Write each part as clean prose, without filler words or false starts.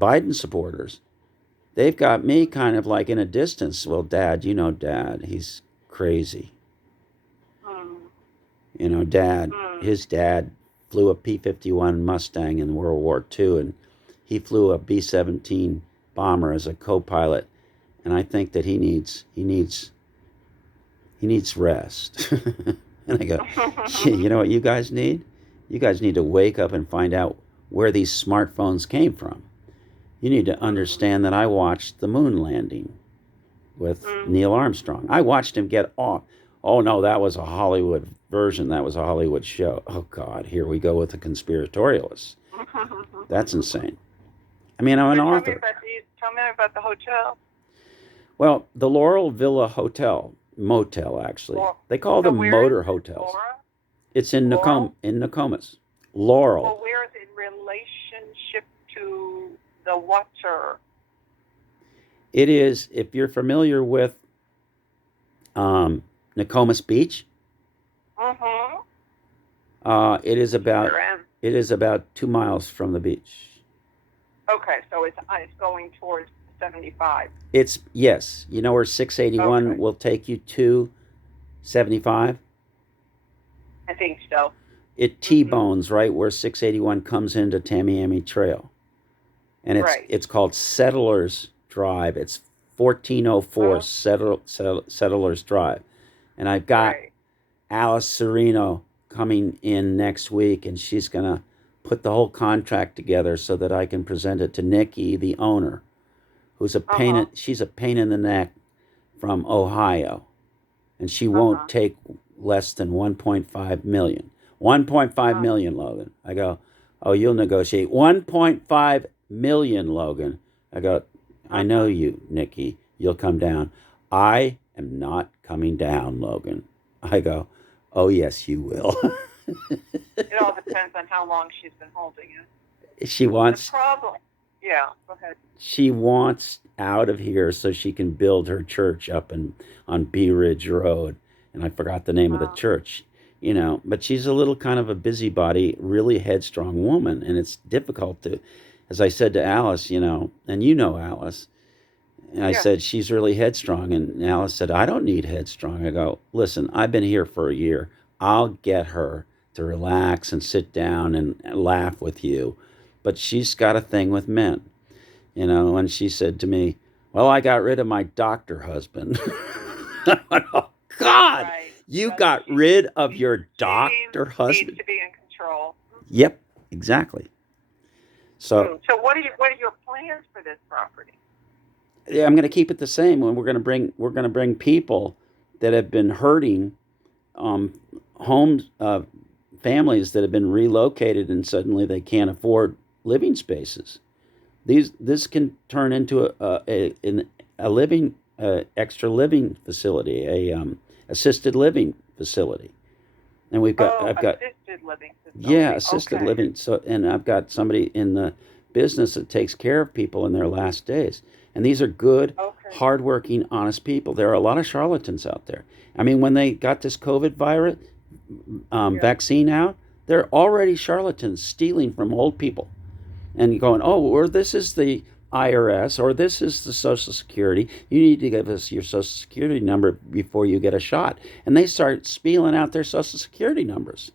Biden supporters, they've got me kind of like in a distance. Well, Dad, Dad, he's crazy. Mm. Dad, Mm. his dad flew a P-51 Mustang in World War II, and he flew a B-17 bomber as a co-pilot. And I think that he needs rest. And I go, you know what you guys need? You guys need to wake up and find out where these smartphones came from. You need to Mm. understand that I watched the moon landing with Mm. Neil Armstrong. I watched him get off. Oh no, that was a Hollywood version. That was a Hollywood show. Oh God, here we go with the conspiratorialists. That's insane. I mean, I'm So an tell me author. about the hotel. Well, the Laurel Villa Hotel, motel actually. Well, They call so them where is motor it, hotels. Laura? It's in Laurel? Nokomis. Laurel. Well, where is it in relationship to the water? It is, if you're familiar with Nokomis Beach, Mm-hmm. uh, it is about Sure am. it is about 2 miles from the beach. Okay, so it's going towards 75. It's yes, you know where 681 Okay, will take you to 75. I think so. It Mm-hmm. T-bones right where 681 comes into Tamiami Trail, and it's Right. it's called Settlers Drive. It's 1404 Oh, Settlers Drive, and I've got right. Alice Sereno coming in next week, and she's gonna put the whole contract together so that I can present it to Nikki, the owner, who's a pain. Uh-huh. She's a pain in the neck from Ohio, and she won't Uh-huh. take less than 1.5 million. 1.5 Uh, million, Logan. I go, oh, you'll negotiate 1.5 million, Logan. I go, I know uh-huh. you, Nikki. You'll come down. I am not coming down, Logan. I go, oh yes, you will. It all depends on how long she's been holding it. she The wants problem. Yeah, go ahead. she wants out of here so she can build her church up on Bee Ridge Road, and I forgot the name of the Uh, church. But she's a little kind of a busybody, really headstrong woman, and it's difficult to, as I said to Alice, and Alice, and I yeah. said she's really headstrong, and Alice said I don't need headstrong. I go, listen, I've been here for a year. I'll get her to relax and sit down and laugh with you, but she's got a thing with men. And she said to me, well, I got rid of my doctor husband. I went, oh, God, Right. you That's got rid of your she doctor needs husband? to be in control. Yep, exactly. So So what are your plans for this property? yeah, I'm going to keep it the same. When we're going to bring people that have been hurting, um, homes, families that have been relocated and suddenly they can't afford living spaces. This can turn into a living extra living facility, a assisted living facility, and Oh, I've got assisted living yeah, facility. assisted Okay. living. So, and I've got somebody in the business that takes care of people in their last days, and these are good, Okay. hardworking, honest people. There are a lot of charlatans out there. I mean, when they got this COVID virus Yeah. vaccine out, they're already charlatans stealing from old people and going, oh, or this is the IRS, or this is the Social Security. You need to give us your Social Security number before you get a shot. And they start spieling out their Social Security numbers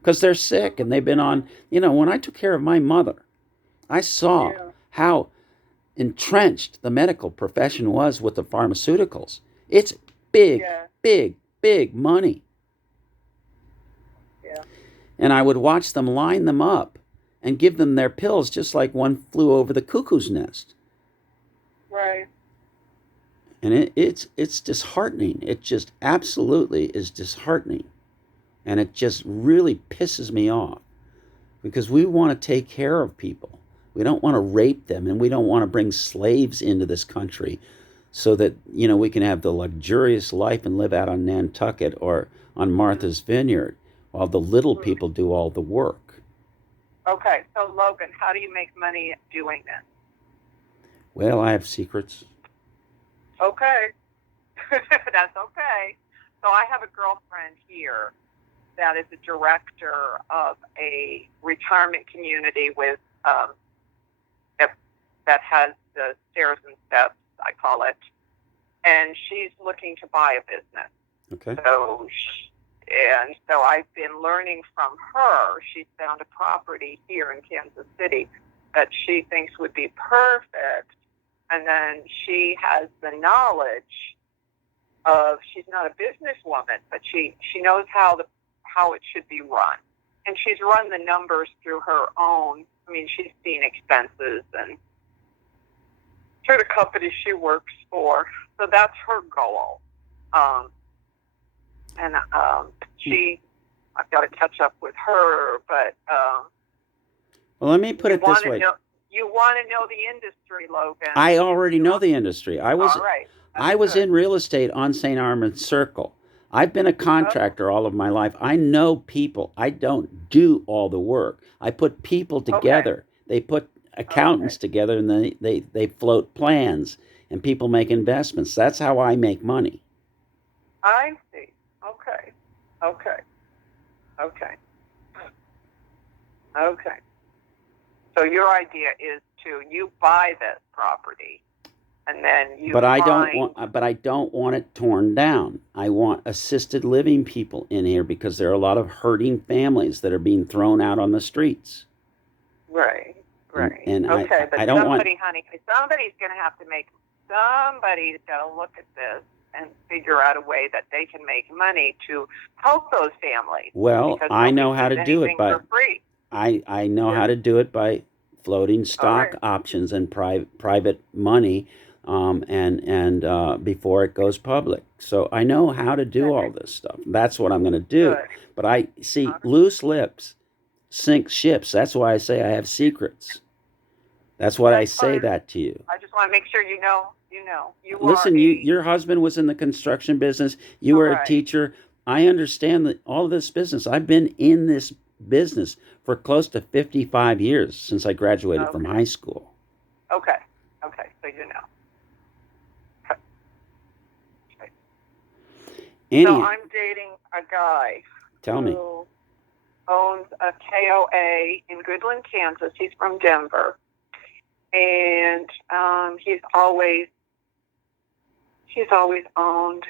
because they're sick and they've been on. When I took care of my mother, I saw Yeah. how entrenched the medical profession was with the pharmaceuticals. It's big, Yeah. big, big money. Yeah. And I would watch them line them up and give them their pills just like one flew over the cuckoo's nest. Right. And it's disheartening. It just absolutely is disheartening. And it just really pisses me off because we want to take care of people. We don't want to rape them and we don't want to bring slaves into this country so that, we can have the luxurious life and live out on Nantucket or on Martha's Vineyard while the little Mm. people do all the work. Okay. So Logan, how do you make money doing this? Well, I have secrets. Okay. That's okay. So I have a girlfriend here that is a director of a retirement community with that has the stairs and steps, I call it, and she's looking to buy a business. Okay. So I've been learning from her. She's found a property here in Kansas City that she thinks would be perfect, and then she has the knowledge of, she's not a businesswoman, but she knows how it should be run. And she's run the numbers through her own. I mean, she's seen expenses and through the company she works for. So that's her goal. I've got to catch up with her, but well, let me put it this way. You want to know the industry, Logan. I already know the industry. I was in real estate on St. Armand's Circle. I've been a contractor all of my life. I know people. I don't do all the work. I put people together. They put accountants together, and they float plans, and people make investments. That's how I make money. I see. Okay. So your idea is you buy this property, and then I don't want it torn down. I want assisted living people in here because there are a lot of hurting families that are being thrown out on the streets. Right. And okay, but I don't want. Honey, somebody's going to have to somebody's got to look at this and figure out a way that they can make money to help those families. Well, I know how to do it by free. I know how to do it by floating stock options and private money, and before it goes public. So I know how to do all this stuff. That's what I'm going to do. Good. But I see loose lips sink ships. That's why I say I have secrets. That's why I say that to you. I just want to make sure you know. Listen, your husband was in the construction business. You were a teacher. I understand all of this business. I've been in this business for close to 55 years since I graduated from high school. Okay, so you know. So I'm dating a guy who owns a KOA in Goodland, Kansas. He's from Denver. And he's always owned,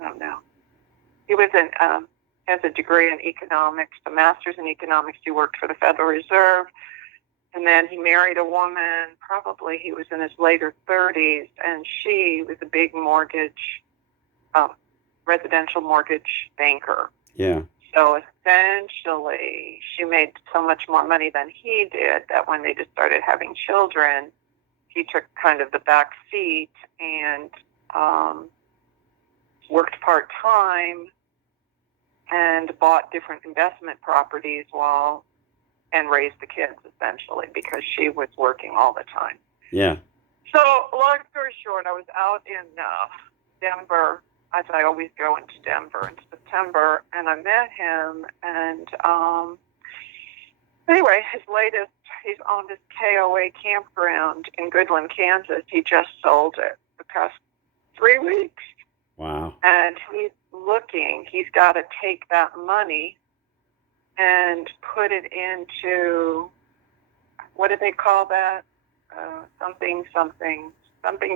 I don't know. He was has a degree in economics, a master's in economics. He worked for the Federal Reserve. And then he married a woman, probably he was in his later 30s, and she was a big residential mortgage banker. Yeah. So essentially, she made so much more money than he did that when they just started having children, he took kind of the back seat and worked part-time and bought different investment properties and raised the kids, essentially, because she was working all the time. Yeah. So long story short, I was out in Denver, as I always go into Denver in September, and I met him, and anyway, he's owned this KOA campground in Goodland, Kansas. He just sold it the past 3 weeks. Wow. And he's got to take that money and put it into, what do they call that? Something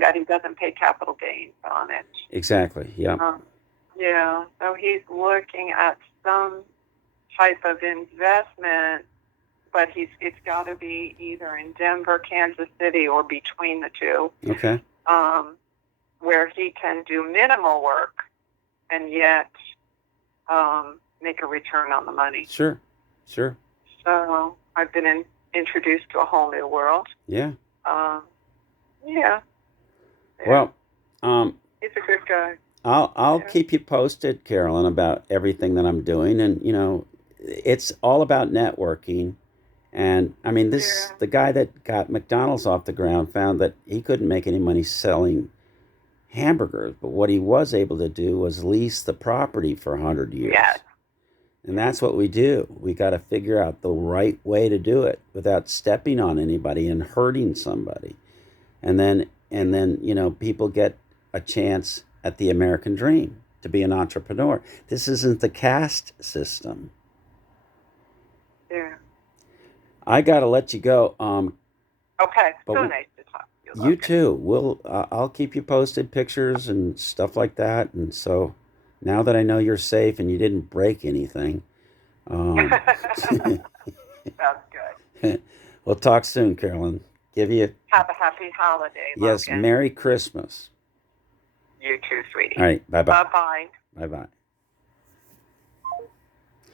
that he doesn't pay capital gains on it. Exactly, yeah. Yeah, so he's looking at some type of investment, but it's got to be either in Denver, Kansas City, or between the two. Okay. Where he can do minimal work and yet make a return on the money. Sure. So I've been introduced to a whole new world. Yeah. Yeah. Well, he's a good guy. I'll keep you posted, Carolyn, about everything that I'm doing, and it's all about networking. And I mean, the guy that got McDonald's off the ground found that he couldn't make any money selling hamburgers, but what he was able to do was lease the property for 100 years. Yes. And that's what we do. We got to figure out the right way to do it without stepping on anybody and hurting somebody. And then people get a chance at the American dream to be an entrepreneur. This isn't the caste system. Yeah. I got to let you go. Okay. But So nice to talk to you, you Logan. too. I'll keep you posted, pictures and stuff like that. And so now that I know you're safe and you didn't break anything, um, Sounds good. we'll talk soon, Carolyn. Give you Have a happy holiday, yes, Logan. Merry Christmas. You too, All sweetie. right, bye bye, Bye bye. bye bye.